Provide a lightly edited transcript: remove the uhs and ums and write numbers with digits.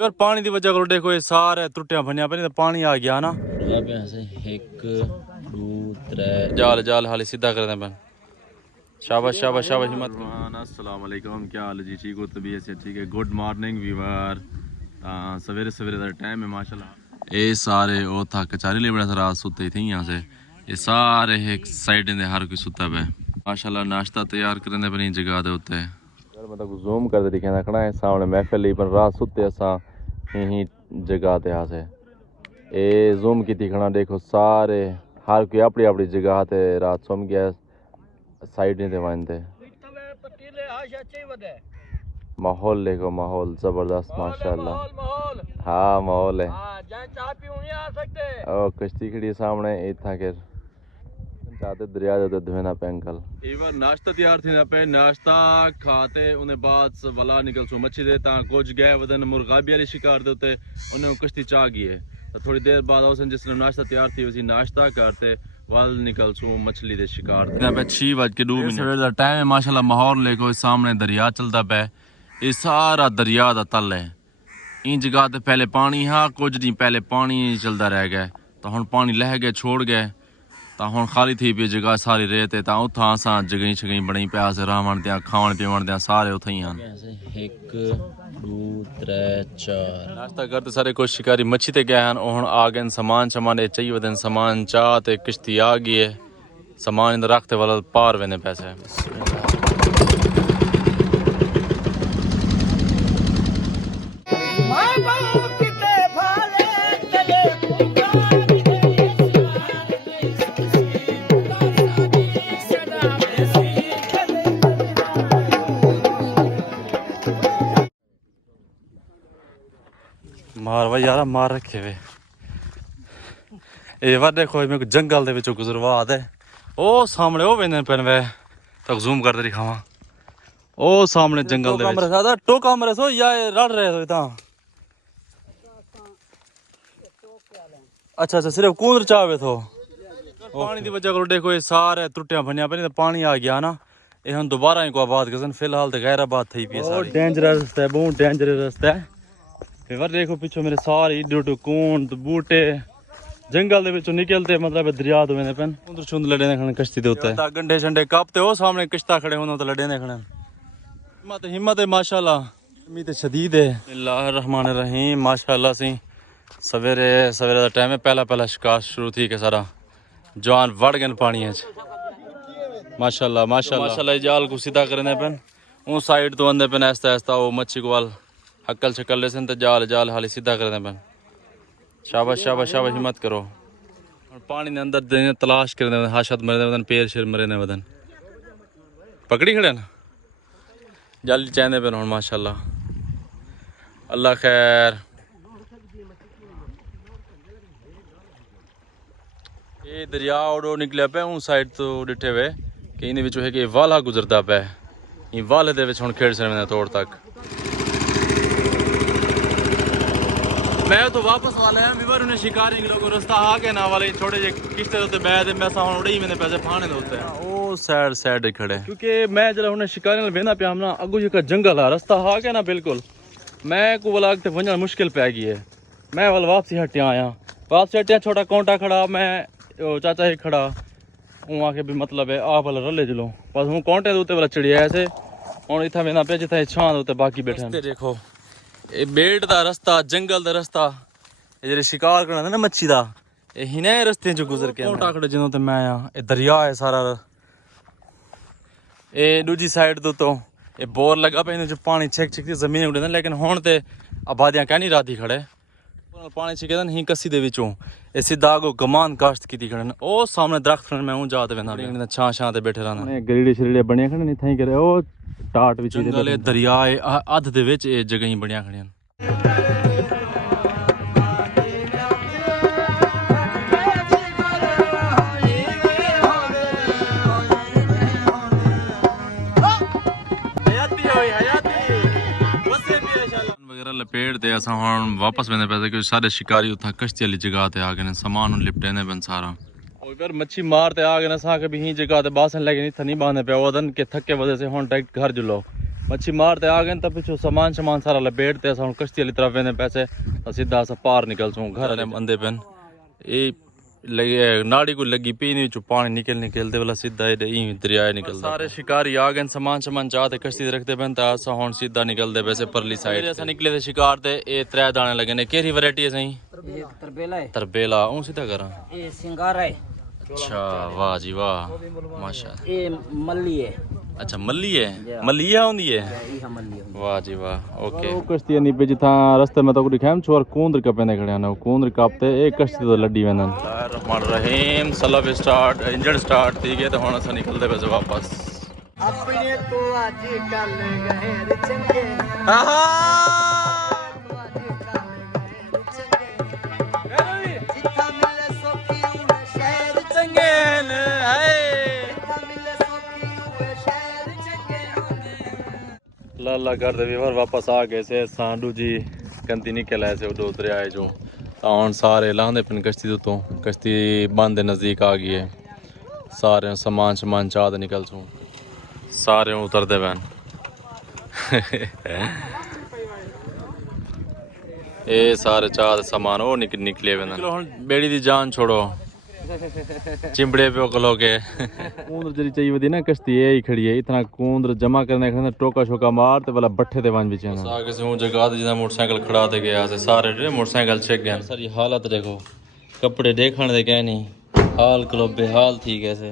यार पानी की वजह को देखो ये सारे त्रुटियां बनिया पे तो पानी आ गया ना। एक दो त्रै जाल जाल हाली सीधा कर दे। शाबाश शाबाश शाबाश हिम्मत। अस्सलाम वालेकुम, क्या हाल है जी? ठीक हो? तबीयत से ठीक है? Good morning viewer. सवेरे सवेरे का टाइम है माशाल्लाह। ये सारे वो था कचारी ले बड़ा सा रात सुते थे यहाँ से। ये सारे एक साइड ने हर कोई सुता पे माशाल्लाह। नाश्ता तैयार करने बनी जगह दे होते यार मतलब जूम कर दिखे रखना है सामने महफिल पर रात सुते असा ही जगह ते यहाँ से ये जूम की दिखना देखो सारे हर कोई अपनी अपनी जगह ते रात सोम गया साइड नहीं दे माहौल देखो माहौल जबरदस्त माशाल्लाह। हाँ माहौल है। ओ कश्ती खड़ी सामने इतना के चाहते दरिया जाते धोना पे अंकल एक नाश्ता तैयार थी पे नाश्ता खाते उन्हें बाद वाला निकल सो मच्छी दे कुछ गए वदन मुर्गाबी वाली शिकार दे उते उन्हें कश्ती चाह गई है तो थोड़ी देर बाद जिसने नाश्ता तैयार थी उसी नाश्ता करते वाल निकल सो मछली दे शिकार पे 6:02 टाइम है माशाल्लाह। माहौल देखो सामने दरिया चलता पे ये सारा दरिया का तल है। इन जगह ते पहले पानी हाँ कुछ दिन पहले पानी चलता रह गया तो हम पानी लह गए छोड़ गए तो हम खाली थी पी जगह सारी रेत है तो उतना असा जगह शगह बनी पे रहन दिया खावन पीवन दिया सारे उत ही एक दो त्रै चार नाश्ता करते सारे कुछ शिकारी मच्छी ते गए हैं और आ गए सामान शमान चाहिए वदन सामान चाह ते किश्ती आ गई है सामान इधर रखते वाला पार वेने पैसे मार भाई यार मार रखे वे ये बार देखो मेरे को जंगल दे विचों गुजरवा दे ओ सामने ओ वेंदे पेन वे तक जूम कर दे दिखावा ओ सामने जंगल दे विच सादा टोका मरे सो या रड़ रहे हो ता अच्छा अच्छा सिर्फ कूंद चावे तो पानी की वजह को देखो ये सारे त्रुटियां बनिया पे तो पानी आ गया ना ये हम दोबारा इनको आबाद करन फिलहाल तो गैर आबाद थी पी सारी डेंजरस रास्ता है बहुत डेंजरस रास्ता है। फिर देखो पीछे मेरे सारे इडो कूंद बूटे जंगल दे विचों निकलते मतलब दरिया तो मैंने पेन उधर छुंद लड़े देखने कश्ती दे होता है गंडे शंडे कापते हो सामने किश्ता खड़े होने तो लड़े देखने हिम्मत है माशाल्लाह उम्मीद शदीद है। बिस्मिल्लाहिर रहमानिर रहीम माशाल्लाह सी सवेरे सवेरे का टाइम है पहला शिकार शुरू थी के सारा जवान वड़ गए पानी माशाल्लाह माशाल्लाह माशाल्लाह जाल को सीधा करने पेन उस साइड तो आंदे पेन ऐसा ऐसा वो मच्छी को वाल हक्कल शक्ल लेसन तो जाल जाल हाली सीधा कर दें शाबाश शाबाश शाबाश हिम्मत करो और पानी ने अंदर देने तलाश कर दें हाशत मरे वदन पैर शेर मरे ने वदन पकड़ी खड़े ना जाली चाहने पे माशाल्लाह अल्लाह खैर। ये दरिया उड़ो निकले पे उन साइड तो डिठे हुए कि इन है कि वाला गुजरता पे इन वाले दे विच हुण खेड़ सकते तोड़ तक मैं तो वापस वाला है विवर उन्हें शिकारी लोग रास्ता आ गए ना वाले थोड़े जे किश्ते होते बैठ मैं सा उड़े ही मैंने पैसे फाने होते हैं ओ साइड साइड खड़े क्योंकि मैं जरा उन्हें शिकारी ने वेना पे हमना अगू का जंगल है रास्ता आ गया ना बिल्कुल मैं को वाला ते वंजन मुश्किल पै गई है मैं वाल वापसी हटिया आया वापसी हटिया छोटा कोंटा खड़ा मैं चाचा ही खड़ा हूँ आके भी मतलब है आप वाला रले चलो बस हूँ कोंटे उत्ते वाला चढ़िया ऐसे हूँ इतना वेना पे जितना छां उत्ते बाकी बैठे देखो ये बेट दा रास्ता जंगल दा रास्ता ये शिकार करना ना मच्छी दा ये हिने रस्ते जो गुजर के टाकड़े जिन्हों ते मैं आ ये दरिया है सारा ये दूजी साइड तो ये बोर लगा पे जो पानी छिक छिक जमीन उड़े लेकिन हुण ते आबादियां कह नहीं राती खड़े पानी छिके ही कस्सी दे विचों ये सीधा आगो गमान काश्त की खड़े ओ सामने दरख्त मैं हूं जाते वेंदा छां छां ते बैठे रहना गरीड़े शरीड़े बने खड़े नहीं थाई करे ओ टाट विच जंगल दरिया अध दे विच ये जगह ही बनिया खड़ियां वगैरह लपेट दे असा हुण वापस वेंदे पे क्योंकि सारे शिकारी उथा कश्ती वाली जगह ते आ गए सामान लिपटे ने बन सारा और फिर मच्छी मारते आ गए असा के भी ही जगह ते बासन लेके नहीं थनी बांधे पे वदन के थके वजह से हुण डायरेक्ट घर जुलो मच्छी मारते आ गए तो पिछू सामान सारा लपेटते अस हम कश्ती वाली तरफ वेंदे पैसे सीधा अस पार निकल चूं घर ने बंदे पेन ये लगे नाड़ी को लगी पीनी चो पानी निकलते वाला सीधा दरिया निकलता सारे शिकारी आ गए सामान चाहते कश्ती रखते पेन तो अस हुन सीधा निकलते पैसे परली साइड अस निकले थे शिकार ते ये 3 दाने लगे ने केरी वैरायटी है सही तरबेला ऊं सीधा करा ये सिंगारा है। अच्छा वाह जी वाह माशा ये मल्ली है। अच्छा मल्ली है मल्लिया होंदी है ये मल्ली है। वाह जी वाह ओके कश्ती नहीं पे जिथा रास्ते में तो कुछ दिखाम छोर कूंद्र कपेंदे खड़े ना कूंद्र कापते एक कश्ती तो लड्डी वेंदन रहमान रहीम सलब स्टार्ट इंजन स्टार्ट थी गए तो हुन अस निकलदे बस वापस अपने तो आज कल गए चंगे आहा जिथा मिले सखी उन शहर चंगे ने हाय जिथा मिले सखी उन शहर चंगे ला कर दे वीवर वापस आ गए से सांडू जी कंती निकल आए से उधर उतरे आए जो ताउन सारे लांदे पिन कश्ती तो कश्ती बंद दे नजदीक आ गई है सारे सामान चाह निकल चूं सारे उतरते बैन ये सारे चाह सामान वो निकले वे हुन बेड़ी दी जान छोड़ो चिंबड़े पे कलो के कूंद्र जरी चाहिए वदी ना कश्ती ये ही खड़ी है इतना कूंद्र जमा करने खने टोका शोका मार ते वाला बट्ठे ते वन बिच ना आगे से हूं जगह ते जिदा मोटरसाइकिल खड़ा ते गया से सारे मोटरसाइकिल चेक गए सारी हालत देखो कपड़े देखण दे कह नहीं हाल कलो बेहाल थी कैसे